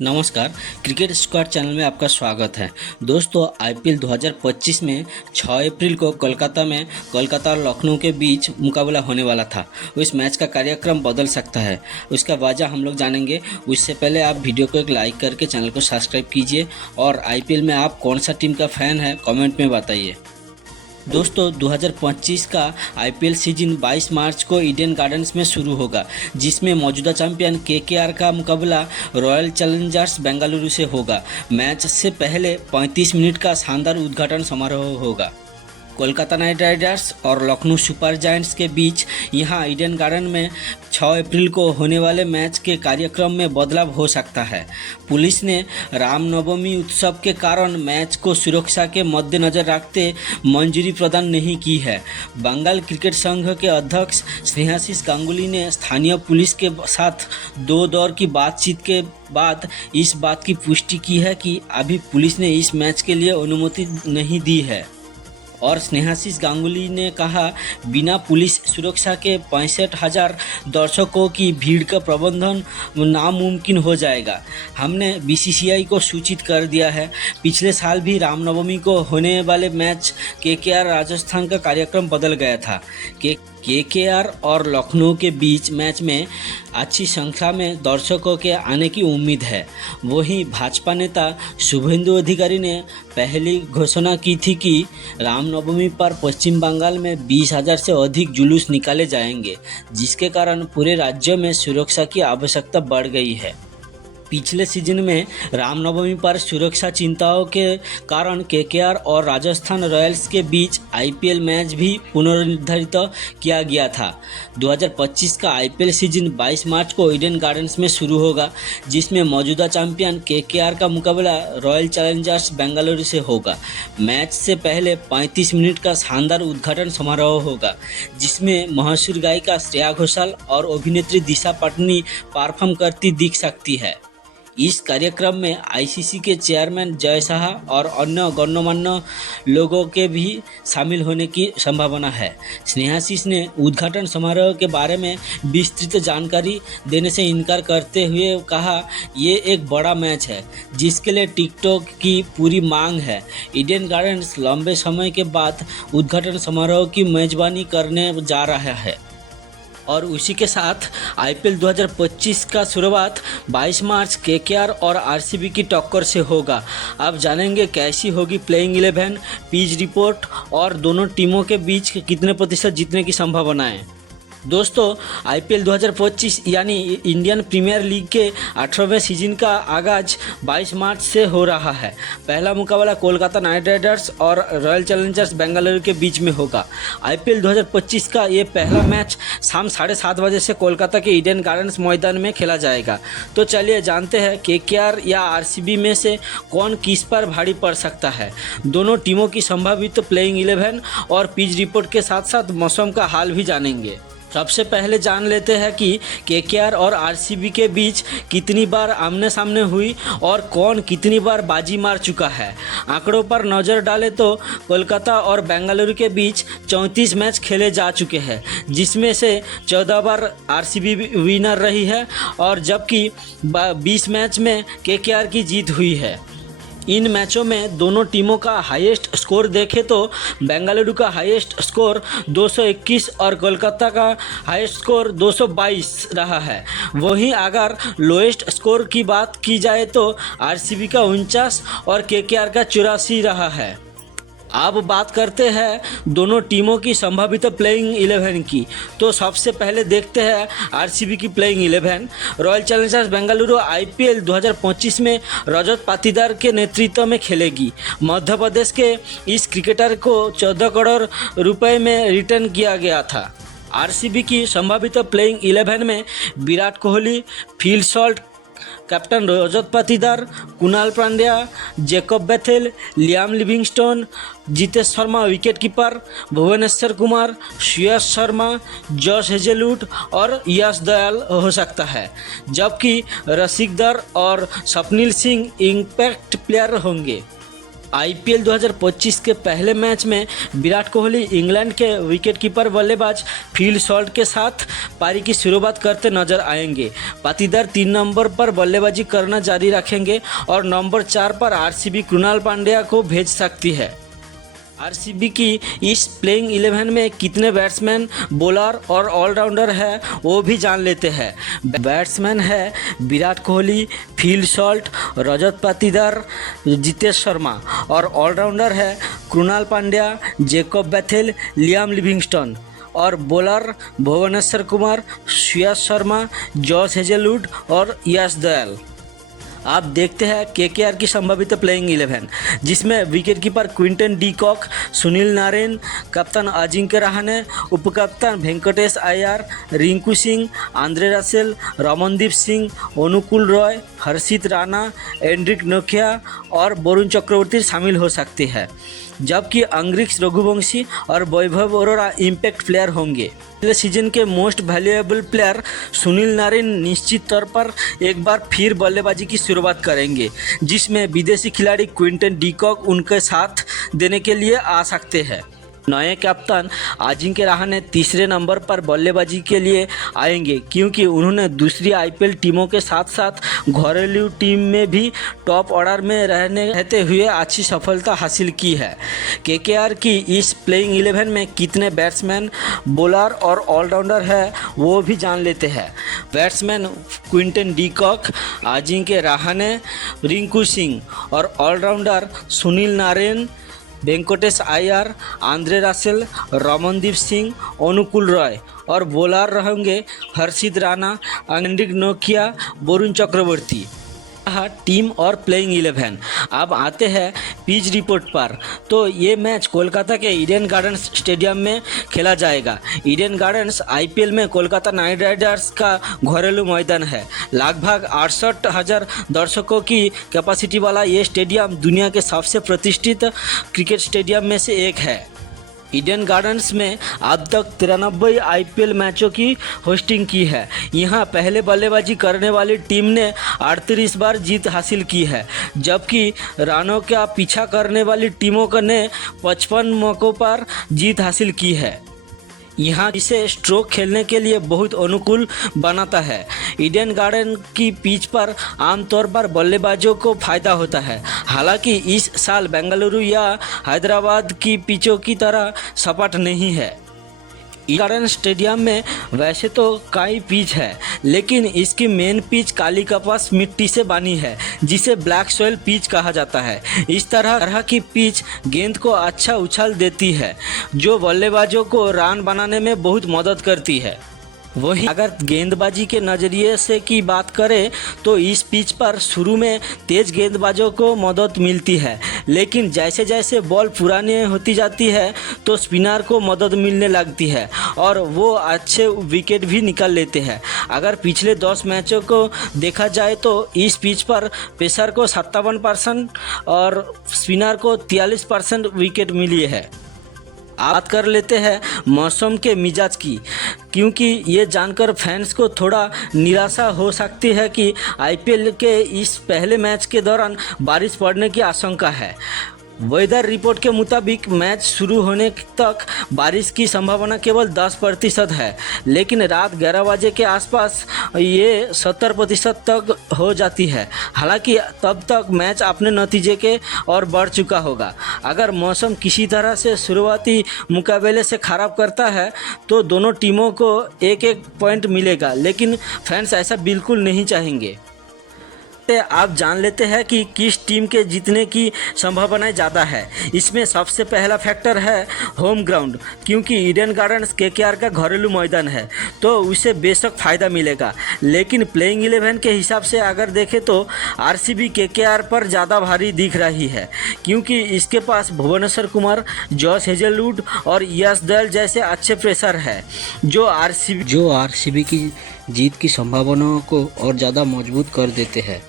नमस्कार। Cricket squad channel में आपका स्वागत है। दोस्तों, आईपीएल 2025 में 6 अप्रैल को कोलकाता और लखनऊ के बीच मुकाबला होने वाला था। उस मैच का कार्यक्रम बदल सकता है, उसका वजह हम लोग जानेंगे। उससे पहले आप वीडियो को एक लाइक करके चैनल को सब्सक्राइब कीजिए और आईपीएल में आप कौन सा टीम का फ़ैन है कमेंट में बताइए। दोस्तों, 2025 का आईपीएल सीजन 22 मार्च को ईडन गार्डन्स में शुरू होगा, जिसमें मौजूदा चैंपियन केकेआर का मुकाबला रॉयल चैलेंजर्स बेंगलुरु से होगा। मैच से पहले 35 मिनट का शानदार उद्घाटन समारोह होगा। कोलकाता नाइट राइडर्स और लखनऊ सुपर जायंट्स के बीच यहां ईडन गार्डन में 6 अप्रैल को होने वाले मैच के कार्यक्रम में बदलाव हो सकता है। पुलिस ने रामनवमी उत्सव के कारण मैच को सुरक्षा के मद्देनज़र रखते मंजूरी प्रदान नहीं की है। बंगाल क्रिकेट संघ के अध्यक्ष स्नेहाशीष गांगुली ने स्थानीय पुलिस के साथ 2 दौर की बातचीत के बाद इस बात की पुष्टि की है कि अभी पुलिस ने इस मैच के लिए अनुमति नहीं दी है। और स्नेहाशीष गांगुली ने कहा, बिना पुलिस सुरक्षा के 65,000 दर्शकों की भीड़ का प्रबंधन नामुमकिन हो जाएगा। हमने बीसीसीआई को सूचित कर दिया है। पिछले साल भी रामनवमी को होने वाले मैच केकेआर राजस्थान का कार्यक्रम बदल गया था। केकेआर और लखनऊ के बीच मैच में अच्छी संख्या में दर्शकों के आने की उम्मीद है। वहीं भाजपा नेता शुभेंदु अधिकारी ने पहली घोषणा की थी कि रामनवमी पर पश्चिम बंगाल में 20,000 से अधिक जुलूस निकाले जाएंगे, जिसके कारण पूरे राज्य में सुरक्षा की आवश्यकता बढ़ गई है। पिछले सीजन में रामनवमी पर सुरक्षा चिंताओं के कारण केकेआर और राजस्थान रॉयल्स के बीच आईपीएल मैच भी पुनर्निर्धारित किया गया था। 2025 का आईपीएल सीजन 22 मार्च को ईडन गार्डन्स में शुरू होगा, जिसमें मौजूदा चैंपियन केकेआर का मुकाबला रॉयल चैलेंजर्स बेंगलुरु से होगा। मैच से पहले 35 मिनट का शानदार उद्घाटन समारोह होगा, जिसमें मशहूर गायिका श्रेया घोषाल और अभिनेत्री दिशा पटनी परफॉर्म करती दिख सकती है। इस कार्यक्रम में आईसीसी के चेयरमैन जय शाह और अन्य गण्यमान्य लोगों के भी शामिल होने की संभावना है। स्नेहाशीष ने उद्घाटन समारोह के बारे में विस्तृत जानकारी देने से इनकार करते हुए कहा, ये एक बड़ा मैच है जिसके लिए टिकटॉक की पूरी मांग है। ईडन गार्डन्स लंबे समय के बाद उद्घाटन समारोह की मेजबानी करने जा रहा है। और उसी के साथ आईपीएल 2025 का शुरुआत 22 मार्च केकेआर और आरसीबी की टक्कर से होगा। अब जानेंगे कैसी होगी प्लेइंग 11, पिच रिपोर्ट और दोनों टीमों के बीच कितने प्रतिशत जीतने की संभावनाएं। दोस्तों, आईपीएल 2025 यानी इंडियन प्रीमियर लीग के 18वें सीजन का आगाज़ 22 मार्च से हो रहा है। पहला मुकाबला कोलकाता नाइट राइडर्स और रॉयल चैलेंजर्स बेंगलुरु के बीच में होगा। आईपीएल 2025 का ये पहला मैच शाम 7:30 बजे से कोलकाता के ईडन गार्डन्स मैदान में खेला जाएगा। तो चलिए जानते हैं केकेआर या आरसीबी में से कौन किस पर भारी पड़ सकता है। दोनों टीमों की संभावित प्लेइंग 11 और पिच रिपोर्ट के साथ साथ मौसम का हाल भी जानेंगे। सबसे पहले जान लेते हैं कि केकेआर और आरसीबी के बीच कितनी बार आमने सामने हुई और कौन कितनी बार बाजी मार चुका है। आंकड़ों पर नज़र डालें तो कोलकाता और बेंगलुरु के बीच 34 मैच खेले जा चुके हैं, जिसमें से 14 बार आरसीबी विनर रही है और जबकि 20 मैच में केकेआर की जीत हुई है। इन मैचों में दोनों टीमों का हाईएस्ट स्कोर देखें तो बेंगलुरु का हाईएस्ट स्कोर 221 और कोलकाता का हाईएस्ट स्कोर 222 रहा है। वहीं अगर लोएस्ट स्कोर की बात की जाए तो आरसीबी का 49 और केकेआर का 84 रहा है। अब बात करते हैं दोनों टीमों की संभावित प्लेइंग 11 की। तो सबसे पहले देखते हैं आरसीबी की playing 11। Royal Challengers Bengaluru IPL 2025 में रजत पाटीदार के नेतृत्व में खेलेगी। मध्य प्रदेश के इस क्रिकेटर को 14 करोड़ रुपए में रिटर्न किया गया था। आरसीबी की संभावित प्लेइंग 11 में Virat Kohli, Phil Salt, captain Rajat Patidar, Kunal Pandya, Jacob Bethell, Liam Livingstone, Jitesh Sharma wicket keeper, Bhuvneshwar Kumar, Shreyas Sharma, Josh Hazlewood और यश दयाल हो सकता है, जबकि रसिकदर और स्वप्निल सिंह इम्पैक्ट प्लेयर होंगे। आईपीएल 2025 के पहले मैच में विराट कोहली इंग्लैंड के विकेटकीपर बल्लेबाज फिल सॉल्ट के साथ पारी की शुरुआत करते नजर आएंगे। पाटीदार 3 नंबर पर बल्लेबाजी करना जारी रखेंगे और नंबर 4 पर आरसीबी कृणाल पांड्या को भेज सकती है। आरसीबी की इस प्लेइंग 11 में कितने बैट्समैन, बॉलर और ऑलराउंडर है वो भी जान लेते हैं। बैट्समैन है विराट कोहली, फिल सॉल्ट, रजत पाटीदार, जितेश शर्मा और ऑलराउंडर है Krunal Pandya, Jacob Bethell, Liam Livingstone और bowler Bhuvneshwar Kumar, Shreyas Sharma, Josh Hazlewood और यश दयाल। आप देखते हैं केकेआर की संभावित प्लेइंग 11 जिसमें wicketkeeper Quinton de Kock, Sunil Narine, कप्तान अजिंक्य रहाणे, उपकप्तान Venkatesh Iyer, Rinku Singh, Andre Russell, Ramandeep Singh, Anukul Roy, Harshit Rana, Anrich नोकिया और वरुण चक्रवर्ती शामिल हो सकते हैं, जबकि अंग्रिक्स रघुवंशी और वैभव अरोड़ा इम्पैक्ट प्लेयर होंगे। पिछले सीजन के most valuable player Sunil Narayan निश्चित तौर पर एक बार फिर बल्लेबाजी की शुरुआत करेंगे, जिसमें विदेशी खिलाड़ी क्विंटन डी कॉक उनके साथ देने के लिए आ सकते हैं। नए कप्तान अजिंक्य रहाणे तीसरे नंबर पर बल्लेबाजी के लिए आएंगे, क्योंकि उन्होंने दूसरी आईपीएल टीमों के साथ साथ घरेलू टीम में भी टॉप ऑर्डर में रहते हुए अच्छी सफलता हासिल की है। केकेआर की इस प्लेइंग 11 में कितने बैट्समैन, बॉलर और ऑलराउंडर है वो भी जान लेते हैं। Batsman Quinton de Kock, Ajinkya Rahane, Rinku Singh और allrounder Sunil Narine, Venkatesh Iyer, Andre Russell, Ramandeep Singh, Anukul Roy और बॉलर रहेंगे हर्षित राणा, एंड्रिक नोकिया, वरुण चक्रवर्ती। टीम और प्लेइंग 11। अब आते हैं पिच रिपोर्ट पर। तो ये मैच कोलकाता के ईडन गार्डन्स स्टेडियम में खेला जाएगा। ईडन गार्डन्स आईपीएल में कोलकाता नाइट राइडर्स का घरेलू मैदान है। लगभग 68,000 दर्शकों की कैपेसिटी वाला ये स्टेडियम दुनिया के सबसे प्रतिष्ठित क्रिकेट स्टेडियम में से एक है। ईडन गार्डन्स में अब तक 93 आईपीएल मैचों की होस्टिंग की है। यहाँ पहले बल्लेबाजी करने वाली टीम ने 38 बार जीत हासिल की है, जबकि रनों का पीछा करने वाली टीमों ने 55 मौक़ों पर जीत हासिल की है। यहाँ इसे स्ट्रोक खेलने के लिए बहुत अनुकूल बनाता है। ईडन गार्डन की पिच पर आमतौर पर बल्लेबाजों को फ़ायदा होता है। हालांकि इस साल बेंगलुरु या हैदराबाद की पिचों की तरह सपाट नहीं है। गार्डन स्टेडियम में वैसे तो कई पिच है, लेकिन इसकी मेन पिच काली कपास मिट्टी से बनी है, जिसे ब्लैक सॉइल पिच कहा जाता है। इस तरह की पिच गेंद को अच्छा उछाल देती है, जो बल्लेबाजों को रन बनाने में बहुत मदद करती है। वहीं अगर गेंदबाजी के नज़रिए से की बात करें तो इस पिच पर शुरू में तेज़ गेंदबाजों को मदद मिलती है, लेकिन जैसे जैसे बॉल पुरानी होती जाती है तो स्पिनर को मदद मिलने लगती है और वो अच्छे विकेट भी निकाल लेते हैं। अगर पिछले 10 मैचों को देखा जाए तो इस पिच पर पेसर को 57% और स्पिनर को 43% विकेट मिली है। बात कर लेते हैं मौसम के मिजाज की, क्योंकि ये जानकर फैंस को थोड़ा निराशा हो सकती है कि आईपीएल के इस पहले मैच के दौरान बारिश पड़ने की आशंका है। वेदर रिपोर्ट के मुताबिक मैच शुरू होने तक बारिश की संभावना केवल 10% है, लेकिन रात 11 बजे के आसपास ये 70% तक हो जाती है। हालांकि तब तक मैच अपने नतीजे के और बढ़ चुका होगा। अगर मौसम किसी तरह से शुरुआती मुकाबले से ख़राब करता है तो दोनों टीमों को एक पॉइंट मिलेगा, लेकिन फैंस ऐसा बिल्कुल नहीं चाहेंगे। आप जान लेते हैं कि किस टीम के जीतने की संभावनाएं ज़्यादा है। इसमें सबसे पहला फैक्टर है होम ग्राउंड, क्योंकि ईडन गार्डन्स केकेआर का घरेलू मैदान है तो उसे बेशक फ़ायदा मिलेगा। लेकिन प्लेइंग 11 के हिसाब से अगर देखें तो आरसीबी केकेआर पर ज़्यादा भारी दिख रही है, क्योंकि इसके पास भुवनेश्वर कुमार, जॉस हेजलवुड और यश दयाल जैसे अच्छे प्रेशर है, जो आरसीबी की जीत की संभावनाओं को और ज़्यादा मजबूत कर देते हैं।